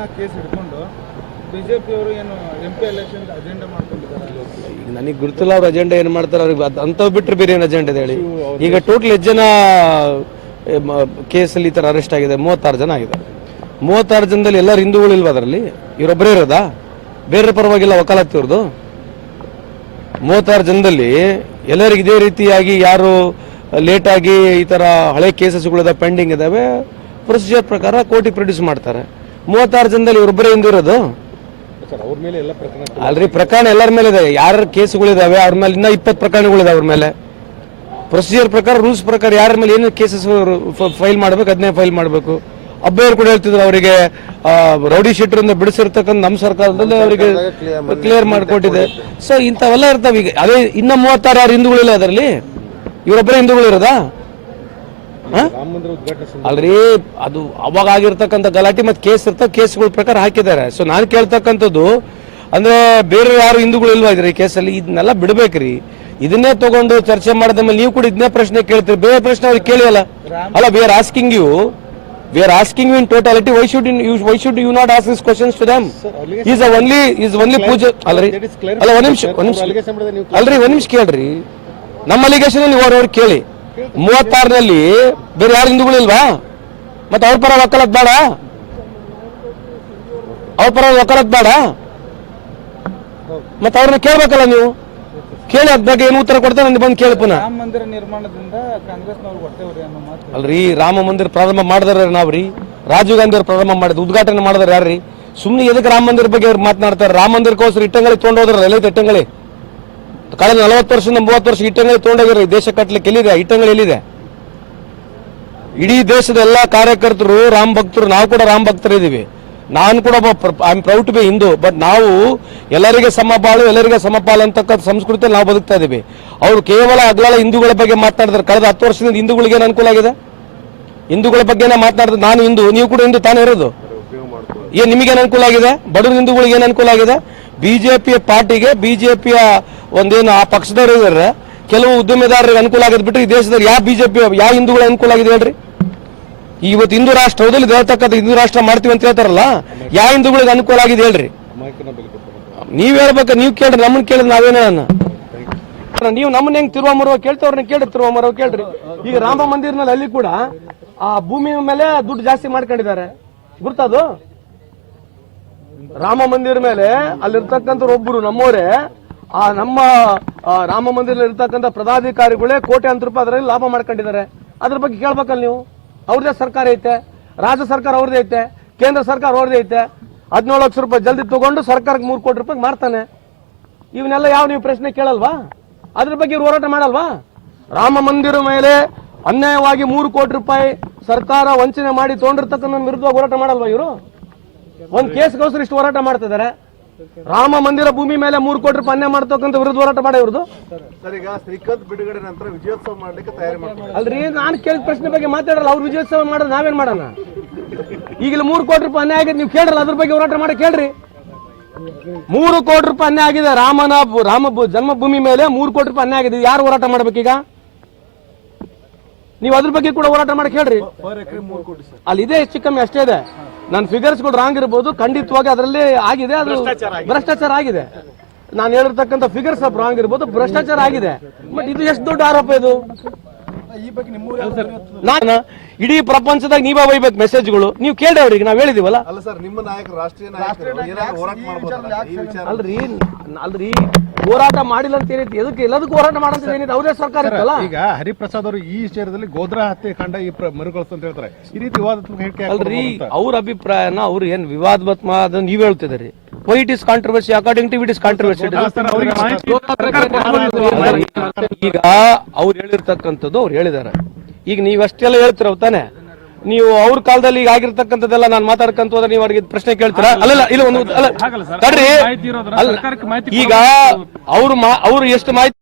ರಾಮನ ಕೇಸ್ ಹಿಡ್ಕೊಂಡು ಬಿಜೆಪಿಯವರು ಏನು MP ಎಲೆಕ್ಷನ್ ಅಜೆಂಡಾ ಮಾಡ್ಕೊಂಡಿದ್ದಾರೆ. ಈಗ ನನಗೆ ಗೊತ್ತಿಲ್ಲ ಅವ್ರ ಅಜೆಂಡಾ ಏನು ಮಾಡ್ತಾರೆ, ಅವ್ರಿಗೆ ಅಂಥವು ಬಿಟ್ಟರೆ ಬೇರೆ ಏನು ಅಜೆಂಡಾ ಇದೆ ಹೇಳಿ. ಈಗ ಟೋಟಲ್ ಎಷ್ಟು ಜನ ಕೇಸಲ್ಲಿ ಈ ಥರ ಅರೆಸ್ಟ್ ಆಗಿದೆ? 36 ಜನ ಆಗಿದ್ದಾರೆ. 36 ಜನದಲ್ಲಿ ಎಲ್ಲರೂ ಹಿಂದೂಗಳು ಇಲ್ವಾ ಅದರಲ್ಲಿ? ಇವರೊಬ್ಬರೇ ಇರೋದಾ? ಬೇರೆ ಪರವಾಗಿಲ್ಲ ವಕಾಲತ್ತು ಇವ್ರದ್ದು? 36 ಜನದಲ್ಲಿ ಎಲ್ಲರಿಗೂ ಇದೇ ರೀತಿಯಾಗಿ ಯಾರು ಲೇಟಾಗಿ ಈ ಥರ ಹಳೆ ಕೇಸಸ್ಗಳಿದಾವೆ, ಪೆಂಡಿಂಗ್ ಇದಾವೆ, ಪ್ರೊಸೀಜರ್ ಪ್ರಕಾರ ಕೋರ್ಟಿಗೆ ಪ್ರೊಡ್ಯೂಸ್ ಮಾಡ್ತಾರೆ. 36 ಜನದಲ್ಲಿ ಇವರೊಬ್ಬರೇ ಹಿಂದೂ ಇರೋದು? ಅಲ್ರಿ, ಪ್ರಕರಣ ಎಲ್ಲರ ಮೇಲೆ ಇದೆ. ಯಾರ ಕೇಸುಗಳಿದಾವೆ ಅವ್ರ ಮೇಲೆ ಇನ್ನೂ 20 ಪ್ರಕರಣಗಳಿದಾವೆ ಅವ್ರ ಮೇಲೆ. ಪ್ರೊಸೀಜರ್ ಪ್ರಕಾರ, ರೂಲ್ಸ್ ಪ್ರಕಾರ ಯಾರ ಮೇಲೆ ಏನು ಕೇಸಸ್ ಫೈಲ್ ಮಾಡಬೇಕು ಅದನ್ನೇ ಫೈಲ್ ಮಾಡಬೇಕು. ಅಬ್ಬಯ್ಯರು ಕೂಡ ಹೇಳ್ತಿದ್ರು ಅವರಿಗೆ ರೌಡಿ ಶೀಟರಿಂದ ಬಿಡಿಸಿರ್ತಕ್ಕಂಥ ನಮ್ಮ ಸರ್ಕಾರದಲ್ಲಿ ಅವರಿಗೆ ಕ್ಲಿಯರ್ ಮಾಡಿಕೊಟ್ಟಿದೆ. ಸೊ ಇಂಥವೆಲ್ಲ ಇರ್ತಾವೆ. ಈಗ ಅದೇ ಇನ್ನ 36 ಯಾರು ಹಿಂದೂಗಳಿಲ್ಲ ಅದರಲ್ಲಿ? ಇವರೊಬ್ಬರೇ ಹಿಂದೂಗಳು ಇರೋದಾ? ಅಲ್ರಿ, ಅದು ಅವಾಗ ಆಗಿರ್ತಕ್ಕಂಥ ಗಲಾಟೆ ಮತ್ತೆ ಕೇಸ್ ಇರ್ತಾವೆ, ಕೇಸ್ಗಳ ಪ್ರಕಾರ ಹಾಕಿದ್ದಾರೆ. ಸೊ ನಾನು ಕೇಳ್ತಕ್ಕಂಥದ್ದು ಅಂದ್ರೆ ಬೇರೆ ಯಾರು ಹಿಂದೂಗಳು ಇಲ್ವಾ ಇದ್ರಿ ಕೇಸಲ್ಲಿ? ಇದನ್ನೆಲ್ಲ ಬಿಡ್ಬೇಕ್ರಿ. ಇದನ್ನೇ ತಗೊಂಡು ಚರ್ಚೆ ಮಾಡಿದ ಮೇಲೆ ನೀವು ಕೂಡ ಇದನ್ನೇ ಪ್ರಶ್ನೆ ಕೇಳ್ತೀರಿ, ಬೇರೆ ಪ್ರಶ್ನೆ ಅವ್ರಿಗೆ ಕೇಳಿಯಲ್ಲ. ಅಲ್ಲ, we are asking you in totality. Why should you not ask these questions to them? He's only ಪೂಜೆ. ಅಲ್ರಿ, ಅಲ್ಲ, ಒಂದ್ ನಿಮಿಷ ಅಲ್ರಿ, ಒಂದ್ ನಿಮಿಷ ಕೇಳ್ರಿ. ನಮ್ಮ ಅಲಿಗೇಷನ್ ನೀವು ಅವ್ರವ್ರು ಕೇಳಿ. 36ರಲ್ಲಿ ಬೇರೆ ಯಾರು ಹಿಂದೂಗಳಿಲ್ವಾ? ಮತ್ತೆ ಅವ್ರ ಪರ ವಕಾಲತ್ ಬೇಡ? ಅವ್ರ ಪರ ವಕಾಲತ್ ಬೇಡ? ಮತ್ತೆ ಅವ್ರನ್ನ ಕೇಳ್ಬೇಕಲ್ಲ ನೀವು. ಕೇಳಿ ಅದ್ ಬಗ್ಗೆ ಏನು ಉತ್ತರ ಕೊಡ್ತಾರೆ ನನಗೆ ಬಂದು ಕೇಳಿ ಪುನಃ. ರಾಮ ಮಂದಿರ ನಿರ್ಮಾಣದಿಂದ ಕಾಂಗ್ರೆಸ್ನವ್ರು ಹೊಟ್ಟೆವ್ರಿ ಅನ್ನೋ ಮಾತು. ಅಲ್ರಿ, ರಾಮ ಮಂದಿರ ಪ್ರಾರಂಭ ಮಾಡಿದಾರೆ ನಾವ್ರಿ. ರಾಜೀವ್ ಗಾಂಧಿ ಅವ್ರು ಪ್ರಾರಂಭ ಮಾಡಿದ್ರು, ಉದ್ಘಾಟನೆ ಮಾಡಿದಾರೆ ಯಾರ್ರಿ? ಸುಮ್ಮನೆ ಎದಕ್ಕೆ ರಾಮ ಮಂದಿರ ಬಗ್ಗೆ ಅವ್ರು ಮಾತನಾಡ್ತಾರೆ? ರಾಮ ಮಂದಿರಕ್ಕೋಸ್ಕರ ಇಟ್ಟಂಗಳಿ ತೊಗೊಂಡೋದ್ರಲ್ಲ, ಎಲ್ಲ ಇಟ್ಟಂಗಳಿ ಕಳೆದ 40 ವರ್ಷದಿಂದ 30 ವರ್ಷ ಇಟ್ಟಂಗಳಿ ತೊಗೊಂಡೋಗಿರಿ. ದೇಶ ಕಟ್ಟಲಿಕ್ಕೆ ಎಲ್ಲಿದೆ ಇಟ್ಟಂಗಳಿ? ಎಲ್ಲಿದೆ? ಇಡೀ ದೇಶದ ಎಲ್ಲಾ ಕಾರ್ಯಕರ್ತರು ರಾಮ ಭಕ್ತರು. ನಾವು ಕೂಡ ರಾಮ ಭಕ್ತರಿದ್ದೀವಿ. ನಾನು ಕೂಡ I am proud to be Hindu. But ನಾವು ಎಲ್ಲರಿಗೆ ಸಮಬಾಳು, ಎಲ್ಲರಿಗೆ ಸಮಪಾಲು ಅಂತಕ್ಕಂಥ ಸಂಸ್ಕೃತಿಯಲ್ಲಿ ನಾವು ಬದುಕ್ತಾ ಇದ್ದೀವಿ. ಅವರು ಕೇವಲ ಅಗ್ಲಾಳ ಹಿಂದೂಗಳ ಬಗ್ಗೆ ಮಾತನಾಡಿದ್ರೆ ಕಳೆದ 10 ವರ್ಷದಿಂದ ಹಿಂದೂಗಳಿಗೆ ಏನು ಅನುಕೂಲ ಆಗಿದೆ? ಹಿಂದೂಗಳ ಬಗ್ಗೆ ಮಾತನಾಡಿದ್ರೆ ನಾನು ಹಿಂದೂ, ನೀವು ಕೂಡ ಹಿಂದೂ ತಾನೇ ಇರೋದು. ಏನ್ ನಿಮಗೇನು ಅನುಕೂಲ ಆಗಿದೆ? ಬಡವರು ಹಿಂದೂಗಳಿಗೆ ಏನು ಅನುಕೂಲ ಆಗಿದೆ? ಬಿಜೆಪಿಯ ಪಾರ್ಟಿಗೆ, ಬಿಜೆಪಿಯ ಒಂದೇನು ಆ ಪಕ್ಷದವರು ಇದ್ದಾರೆ, ಕೆಲವು ಉದ್ಯಮಿದಾರರಿಗೆ ಅನುಕೂಲ ಆಗೋದು ಬಿಟ್ಟರೆ ಈ ದೇಶದಲ್ಲಿ ಯಾವ ಬಿಜೆಪಿ ಯಾವ ಹಿಂದೂಗಳ ಅನುಕೂಲ ಆಗಿದೆ ಹೇಳ್ರಿ? ಇವತ್ತು ಹಿಂದೂ ರಾಷ್ಟ್ರ ಹೌದಲ್ಲಿ ಹೇಳ್ತಕ್ಕಂಥ ಹಿಂದೂ ರಾಷ್ಟ್ರ ಮಾಡ್ತೀವಿ ಅಂತ ಹೇಳ್ತಾರಲ್ಲ, ಯಾವ ಹಿಂದೂಗಳಿಗೆ ಅನುಕೂಲ ಆಗಿದೆ ಹೇಳ್ರಿ? ನೀವ್ ಹೇಳ್ಬೇಕು, ನೀವ್ ಕೇಳ್ರಿ, ನಮ್ಮನ್ನ ಕೇಳಿದ್ರೆ ನಾವೇನ? ನೀವು ನಮ್ಮನ್ನ ಹೆಂಗ್ ತಿರುವಾಮರುವ ಕೇಳ್ತವ್ರನ್ನ ಕೇಳ್ರಿ, ತಿರುವಾಮರವ್ ಕೇಳ್ರಿ. ಈಗ ರಾಮ ಮಂದಿರನಲ್ಲಿ ಅಲ್ಲಿ ಕೂಡ ಆ ಭೂಮಿ ಮೇಲೆ ದುಡ್ಡು ಜಾಸ್ತಿ ಮಾಡ್ಕೊಂಡಿದ್ದಾರೆ, ಗುರ್ತದು. ರಾಮ ಮಂದಿರ ಮೇಲೆ ಅಲ್ಲಿರ್ತಕ್ಕಂಥ ಒಬ್ಬರು ನಮ್ಮವರೇ, ಆ ನಮ್ಮ ರಾಮ ಮಂದಿರ ಇರ್ತಕ್ಕಂಥ ಪದಾಧಿಕಾರಿಗಳೇ ಕೋಟ್ಯಾಂತರ ರೂಪಾಯಿ ಅದರಲ್ಲಿ ಲಾಭ ಮಾಡ್ಕೊಂಡಿದ್ದಾರೆ. ಅದ್ರ ಬಗ್ಗೆ ಕೇಳ್ಬೇಕಲ್ಲ ನೀವು. ಅವ್ರದೇ ಸರ್ಕಾರ ಐತೆ, ರಾಜ್ಯ ಸರ್ಕಾರ ಅವ್ರದೇ ಐತೆ, ಕೇಂದ್ರ ಸರ್ಕಾರ ಅವ್ರದೇ ಐತೆ. 17 ಲಕ್ಷ ರೂಪಾಯಿ ಜಲ್ದಿ ತಗೊಂಡು ಸರ್ಕಾರಕ್ಕೆ 3 ಕೋಟಿ ರೂಪಾಯಿ ಮಾಡ್ತಾನೆ. ಇವನ್ನೆಲ್ಲ ಯಾವ ನೀವು ಪ್ರಶ್ನೆ ಕೇಳಲ್ವಾ? ಅದ್ರ ಬಗ್ಗೆ ಇವ್ರು ಹೋರಾಟ ಮಾಡಲ್ವಾ? ರಾಮ ಮಂದಿರ ಮೇಲೆ ಅನ್ಯಾಯವಾಗಿ 3 ಕೋಟಿ ರೂಪಾಯಿ ಸರ್ಕಾರ ವಂಚನೆ ಮಾಡಿ ತಗೊಂಡಿರ್ತಕ್ಕಂಥ ವಿರುದ್ಧವಾಗಿ ಹೋರಾಟ ಮಾಡಲ್ವಾ ಇವರು? ಒಂದ್ ಕೇಸ್ಗೋಸ್ಕರ ಇಷ್ಟು ಹೋರಾಟ ಮಾಡ್ತಿದ್ದಾರೆ. ರಾಮ ಮಂದಿರ ಭೂಮಿ ಮೇಲೆ 3 ಕೋಟಿ ರೂಪಾಯಿ ಅನ್ಯಾಯ ಮಾಡ್ತಕ್ಕಂಥ ವಿರುದ್ಧ ಹೋರಾಟ ಮಾಡ ಇವ್ರದ್ದು. ಶ್ರೀಕಾಂತ್ ಬಿಡುಗಡೆ ನಂತರ ವಿಜಯೋತ್ಸವ ಮಾಡ್ಲಿಕ್ಕೆ ತಯಾರಿ ಮಾಡ್ತಾರೆ. ಅಲ್ರಿ, ನಾನು ಕೇಳಿದ ಪ್ರಶ್ನೆ ಬಗ್ಗೆ ಮಾತಾಡಲ್ಲ. ಅವ್ರು ವಿಜಯೋತ್ಸವ ಮಾಡೋದು ನಾವೇನ್ ಮಾಡೋಣ? ಈಗಲೂ 3 ಕೋಟಿ ರೂಪಾಯಿ ಅನ್ಯಾಯ ಆಗಿದೆ, ನೀವು ಕೇಳ್ರಲ್ಲ, ಅದ್ರ ಬಗ್ಗೆ ಹೋರಾಟ ಮಾಡಿ ಕೇಳ್ರಿ. 3 ಕೋಟಿ ರೂಪಾಯಿ ಅನ್ಯಾಯ ಆಗಿದೆ. ರಾಮ ಜನ್ಮಭೂಮಿ ಮೇಲೆ 3 ಕೋಟಿ ರೂಪಾಯಿ ಅನ್ಯಾಯ ಆಗಿದೆ. ಯಾರು ಹೋರಾಟ ಮಾಡ್ಬೇಕೀಗ? ನೀವು ಅದ್ರ ಬಗ್ಗೆ ಕೂಡ ಹೋರಾಟ ಮಾಡಿ ಕೇಳ್ರಿ. ಅಲ್ಲಿ ಇದೆ, ಹೆಚ್ಚು ಕಮ್ಮಿ ಅಷ್ಟೇ ಇದೆ. ನನ್ನ ಫಿಗರ್ಸ್ಗಳು ರಾಂಗ್ ಇರಬಹುದು, ಖಂಡಿತವಾಗಿ ಅದರಲ್ಲಿ ಆಗಿದೆ, ಅದು ಭ್ರಷ್ಟಾಚಾರ ಆಗಿದೆ. ನಾನು ಹೇಳಿರ್ತಕ್ಕಂಥ ಫಿಗರ್ಸ್ ರಾಂಗ್ ಇರಬಹುದು, ಭ್ರಷ್ಟಾಚಾರ ಆಗಿದೆ. ಬಟ್ ಇದು ಎಷ್ಟು ದೊಡ್ಡ ಆರೋಪ ಇದು? ನಾನು ಇಡೀ ಪ್ರಪಂಚದಾಗ ನೀವೇ ಒಯ್ಬೇಕು ಮೆಸೇಜ್ಗಳು. ನೀವು ಕೇಳಿ ಅವ್ರಿಗೆ, ನಾವ್ ಹೇಳಿದೀವಲ್ಲ. ಅಲ್ರಿ, ಹೋರಾಟ ಮಾಡಿಲ್ಲ ಅಂತ ಏನೈತಿ? ಎದಕ್ಕೆ ಎಲ್ಲದಕ್ಕೂ ಹೋರಾಟ ಮಾಡಂತ ಏನಿದೆ? ಅವರೇ ಸರ್ಕಾರ ಇತ್ತಲ್ಲ. ಈಗ ಹರಿಪ್ರಸಾದ್ ಅವರು ಈ ವಿಷಯದಲ್ಲಿ ಗೋಧ್ರಾ ಹತ್ಯೆಕಾಂಡ ಮರುಕಳಿಸ್ತು ಅಂತ ಹೇಳ್ತಾರೆ. ಈ ರೀತಿ ಅಲ್ರಿ, ಅವ್ರ ಅಭಿಪ್ರಾಯನ ಅವ್ರು ಏನ್ ವಿವಾದಾತ್ಮಕ ಅದನ್ನ ನೀವ್ ಹೇಳ್ತಿದ್ರಿ. Why it is controversy? According to it is controversy. ಈಗ ಅವ್ರು ಹೇಳಿರ್ತಕ್ಕಂಥದ್ದು ಅವ್ರು ಹೇಳಿದ್ದಾರೆ. ಈಗ ನೀವು ಅಷ್ಟೆಲ್ಲ ಹೇಳ್ತಿರವ್ ತಾನೆ? ನೀವು ಅವ್ರ ಕಾಲದಲ್ಲಿ ಈಗ ಆಗಿರ್ತಕ್ಕಂಥದ್ದೆಲ್ಲ ನಾನು ಮಾತಾಡ್ಕಂತ ಹೋದ್ರೆ ನೀವು ಅವ್ರಿಗೆ ಪ್ರಶ್ನೆ ಕೇಳ್ತೀರಾ? ಅಲ್ಲ, ಇಲ್ಲ, ಒಂದು ತಡ್ರಿ. ಈಗ ಅವ್ರು ಎಷ್ಟು ಮಾಹಿತಿ